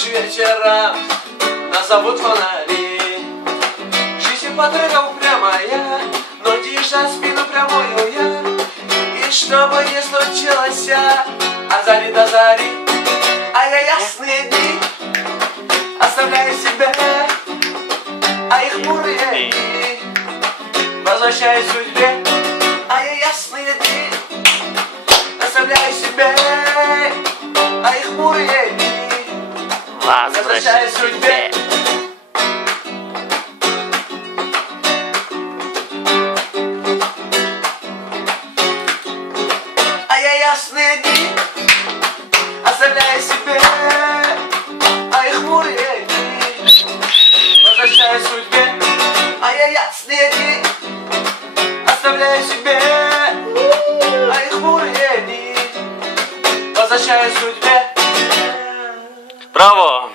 ночь вечера назовут фонари. Жизнь по дорогам упрямая, но держа спину прямую я. И что бы ни случилось, от зари до зари, а я ясные дни оставляю себе, а их хмурые дни возвращаю судьбе. А я ясные дни оставляю себе, а их хмурые дни возвращаю судьбе. А я ясные дни оставляю себе, а их хмурые дни возвращаю судьбе. А я ясные дни оставляю себе, а их хмурые дни возвращаю судьбе. Браво!